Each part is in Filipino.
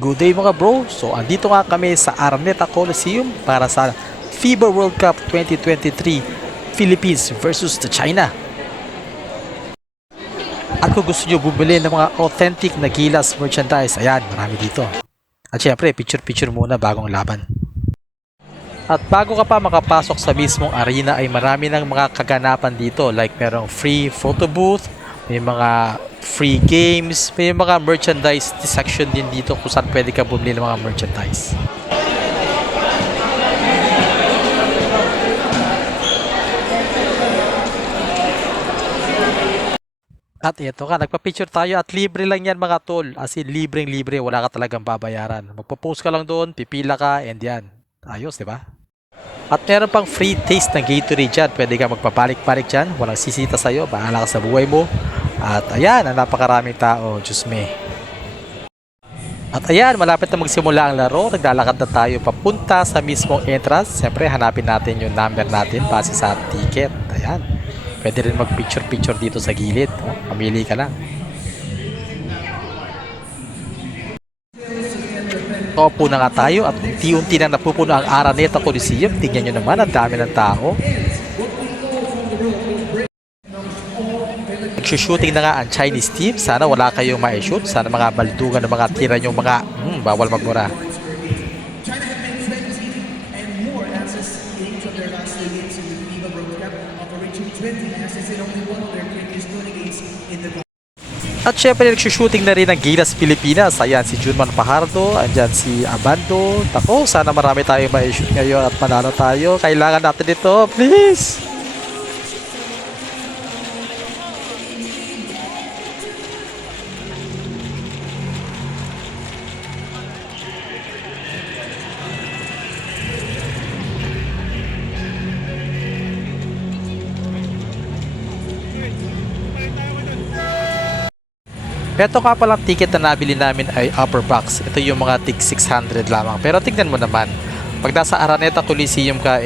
Good day mga bro! So andito nga kami sa Araneta Coliseum para sa FIBA World Cup 2023 Philippines versus the China. At kung gusto nyo bumili ng mga authentic na Gilas merchandise, ayan, marami dito. At syempre, picture-picture muna bagong laban. At bago ka pa makapasok sa mismong arena ay marami ng mga kaganapan dito, like merong free photo booth, may mga free games, may mga merchandise section din dito kung saan pwede ka bumili ng mga merchandise. At ito ka, nagpa-picture tayo at libre lang yan mga tol. As in, libreng-libre, wala ka talagang babayaran. Magpo-post ka lang doon, pipila ka, and yan. Ayos, di ba? At meron pang free taste ng Gatorade dyan. Pwede ka magpapalik-palik dyan. Walang sisita sa'yo. Bahala ka sa buhay mo. At ayan, ang napakaraming tao. Diyos me. At ayan, malapit na magsimula ang laro. Naglalakad na tayo papunta sa mismong entrance. Siyempre, hanapin natin yung number natin base sa ticket. Ayan. Pwede rin mag-picture-picture dito sa gilid. Pamili ka lang. Opo na nga tayo at unti-unti na napupuno ang Araneta Coliseum. Tingnan nyo naman, ang dami ng tao. Nagsushooting na nga ang Chinese team. Sana wala kayong ma-shoot. Sana mga baldugan ng mga tira nyo mga bawal magmura. At syempre nagsushooting na rin ang Gilas Pilipinas. Ayan si Junman Pajardo, andyan si Abando. Tako, sana marami tayo ma-shoot ngayon at manalo tayo. Kailangan natin ito, please! Ito ka palang ticket na nabili namin ay upper box. Ito yung mga tig 600 lamang. Pero tignan mo naman, pag nasa Araneta Coliseum ka,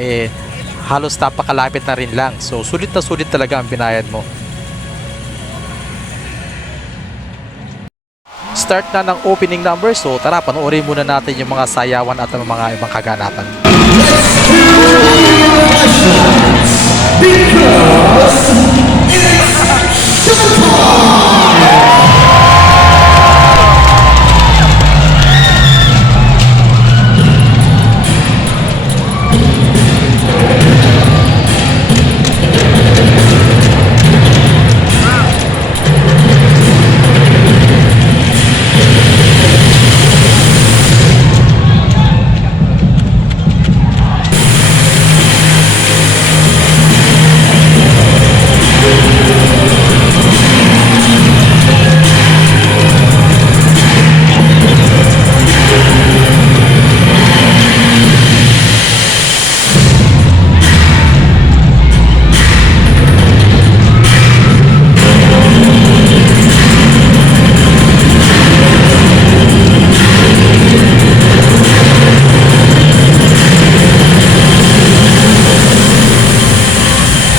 halos napakalapit na rin lang. So, sulit na sulit talaga ang binayad mo. Start na ng opening number. So, tara, panoorin muna natin yung mga sayawan at mga ibang kaganapan.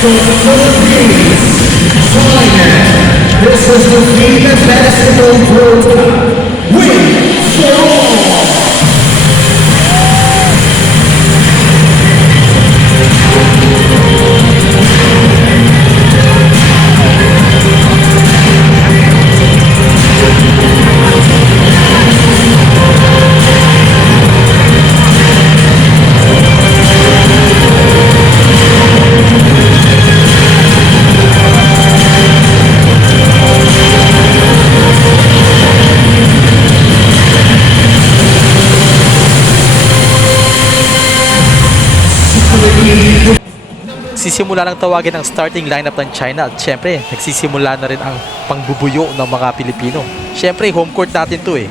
From the Philippines, China, this is the FIBA Basketball World Cup. Win for all! Nagsisimula ng tawagin ang starting lineup ng China at syempre nagsisimula na rin ang pangbubuyo ng mga Pilipino. Syempre home court natin to eh.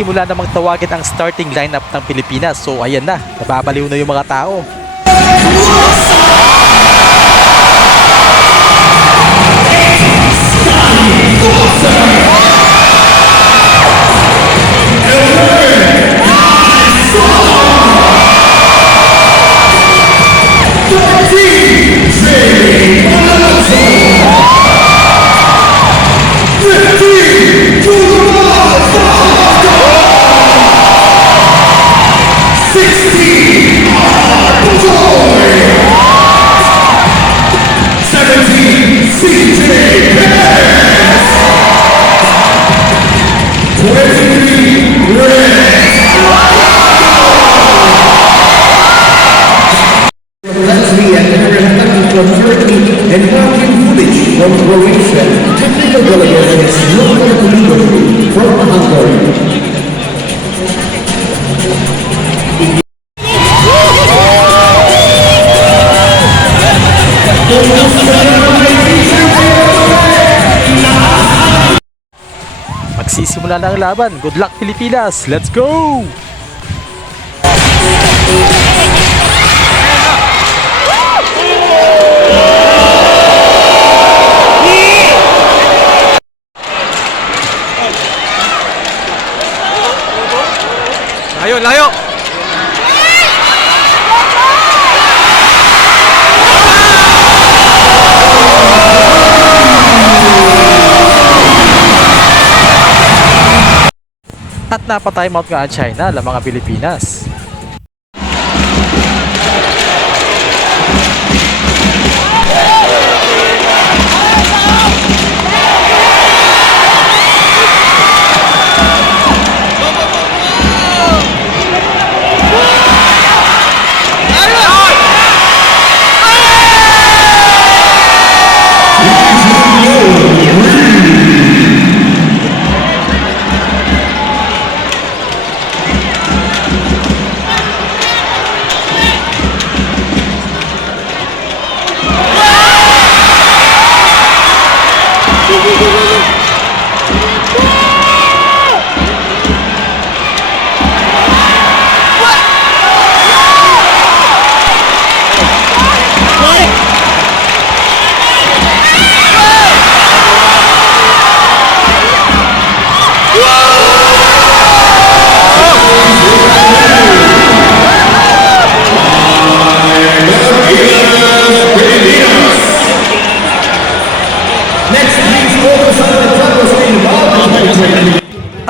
nagsisimula namang tawagin ang starting lineup ng Pilipinas. So ayan na, nababaliw na yung mga tao. From Turkey and Martin Vulic from Croatia. Technical delegation is Luka Kulibovic from Hungary. Magsisimula na ang laban. Good luck Pilipinas! Let's go! Layo, layo! At napatime out nga ang China ng mga Pilipinas.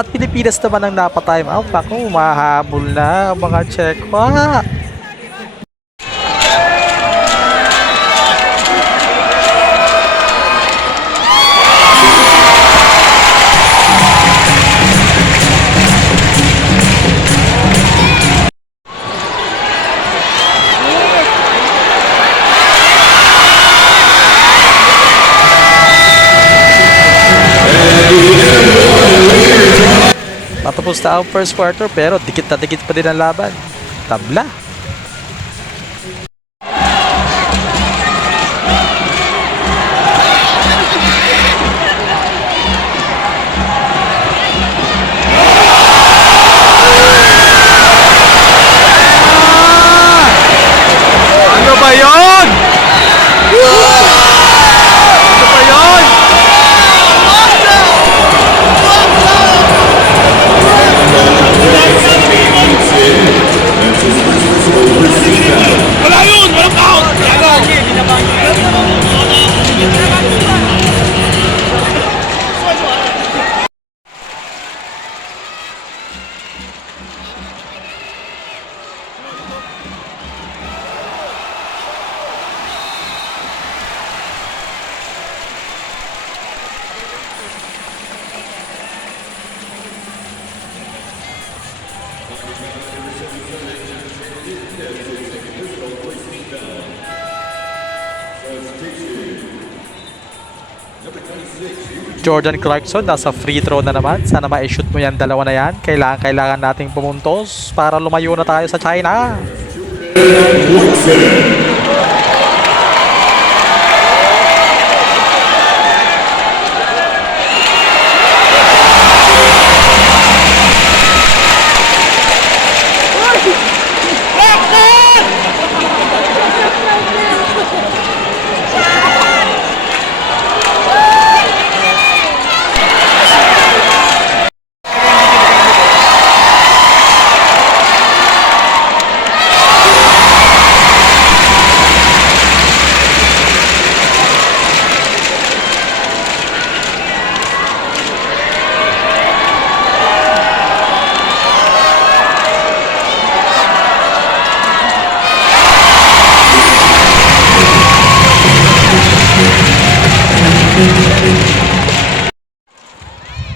At Pilipinas naman ang napatime out. Naku, mahabol na ang mga Czechwa. Patapos na ang first quarter pero dikit na dikit pa din ang laban. Tabla. Ano ba yun? Ano ba yun? Wala yun! Walang out! Jordan Clarkson nasa free throw na naman. Sana ma-shoot mo yan, dalawa na yan. Kailangan nating pumuntos para lumayo na tayo sa China.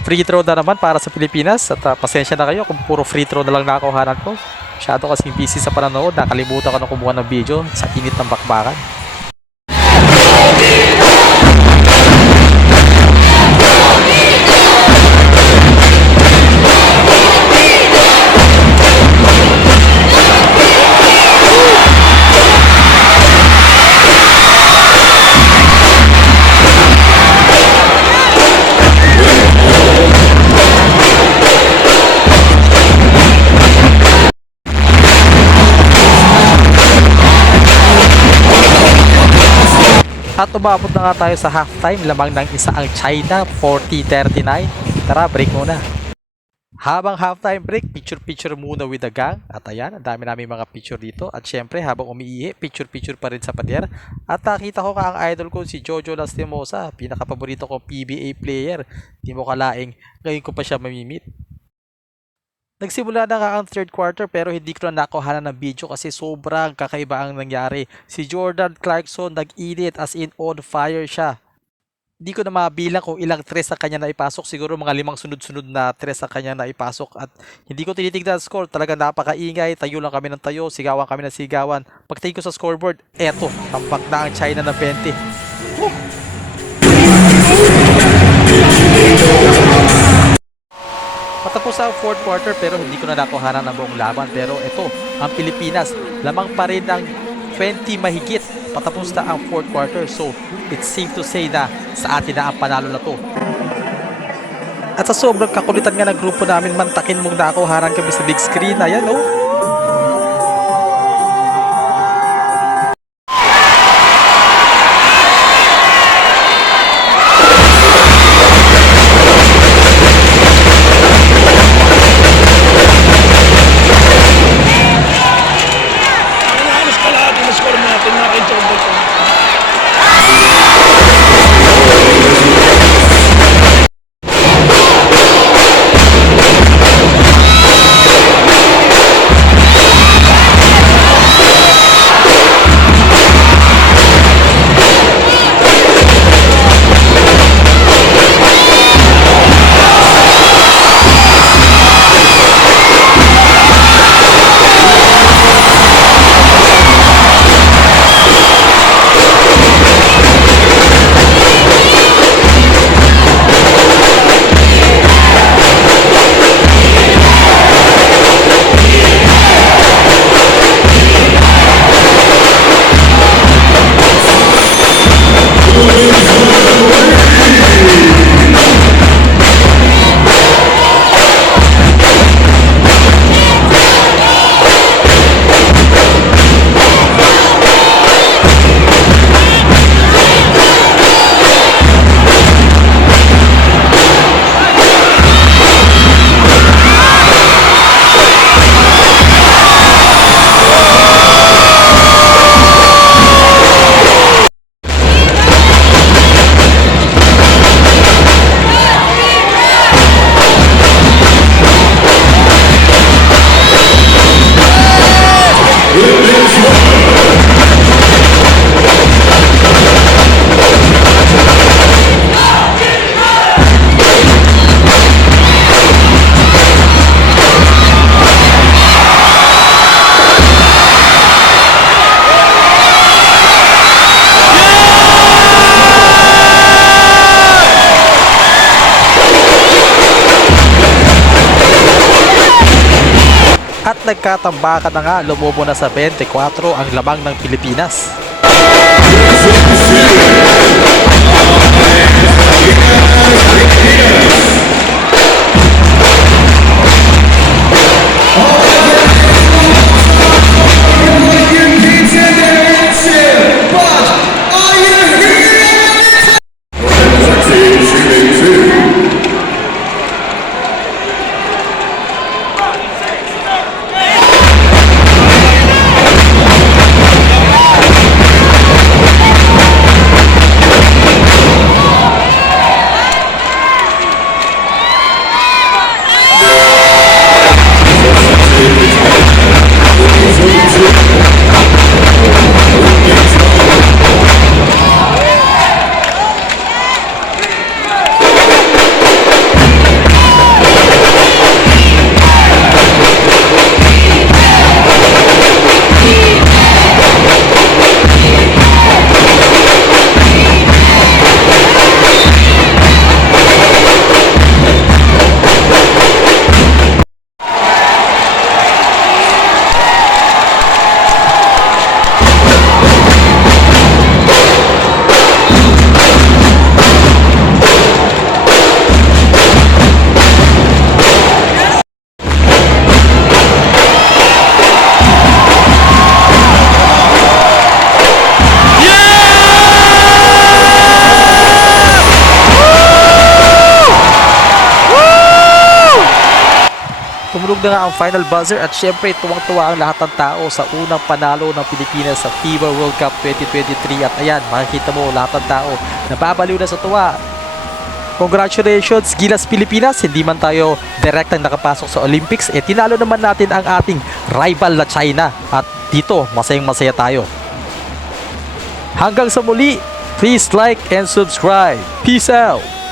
Free throw na naman para sa Pilipinas at pasensya na kayo kung puro free throw na lang nakuhanan ko. Masyado kasing busy sa pananood, nakalimutan ko na kumuha ng video sa init ng bakbakan. At umabot na nga tayo sa halftime, lamang ng isa ang China, 40-39. Tara, break muna. Habang halftime break, picture-picture muna with the gang. At ayan, ang dami namin mga picture dito. At syempre, habang umiihi, picture-picture pa rin sa pader. At nakita ko ka ang idol ko, si Jojo Lastimosa, pinaka-paborito kong PBA player. Di mo kalaing, ngayon ko pa siya mamimit. Nagsimula na nga ang third quarter pero hindi ko na nakuhanan ng video kasi sobrang kakaiba ang nangyari. Si Jordan Clarkson nag-init as in on fire siya. Hindi ko na mabilang kung ilang tres ang kanya na ipasok. Siguro mga 5 sunod-sunod na tres ang kanya na ipasok. At hindi ko tinitignan ang score. Talaga napakaingay. Tayo lang kami ng tayo. Sigawan kami ng sigawan. Pagtingin ko sa scoreboard, eto, tampak na ang China na 20. Patapos ang fourth quarter pero hindi ko na nakuhanan ng buong laban. Pero ito, ang Pilipinas, lamang pa rin ng 20 mahigit. Patapos na ang fourth quarter. So, it's safe to say na sa atin na ang panalo na to. At sa sobrang kakulitan nga ng grupo namin, mantakin mong nakuhanan kami sa big screen. Ayan, oh. At nagkatambakan na nga, lumubo na sa 24 ang lamang ng Pilipinas. na nga ang final buzzer at syempre tuwang-tuwa ang lahat ng tao sa unang panalo ng Pilipinas sa FIBA World Cup 2023 at ayan, makikita mo lahat ng tao nababaliw na sa tuwa. Congratulations Gilas Pilipinas, hindi man tayo direktang nakapasok sa Olympics, tinalo naman natin ang ating rival na China at dito masayang masaya tayo. Hanggang sa muli, please like and subscribe. Peace out!